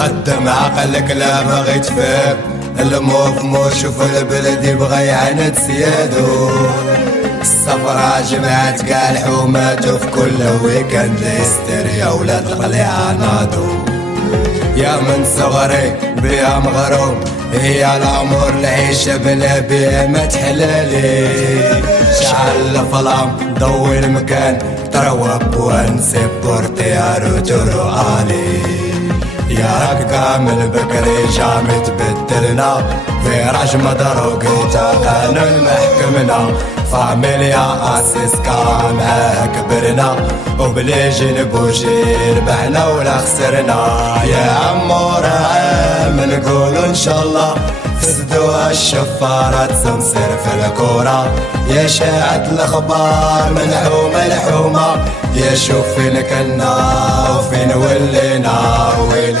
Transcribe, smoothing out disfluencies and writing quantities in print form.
خدم عقلك لا بغيت تفهم، الموفمون شوف البلد يبغى يعاند سيادو. السفرة جمعت كاع الحومات وفي كل ويكاند ليستيريا ولاد القليعة ناضو. يا من صغري بيها مغروم، هي العمر العيشة بلا بيها ما تحلالي. شعل الفلام ضوي المكان تروب وانسي بورتيارو تورو آلي. ياك كامل بكري جامي تبدلنا، فراج مدروقيتا قانون محكمنا. فاميليا اسيسكا معاه كبرنا، وبليجي نبوشي ربحنا ولا خسرنا. يا عمور عام نقولو ان شاء الله، فسدوا الشفارات سنسير في الكورة. يا شاعت الاخبار من حومة لحومة، يا شوف فين كنا وفين ولينا وين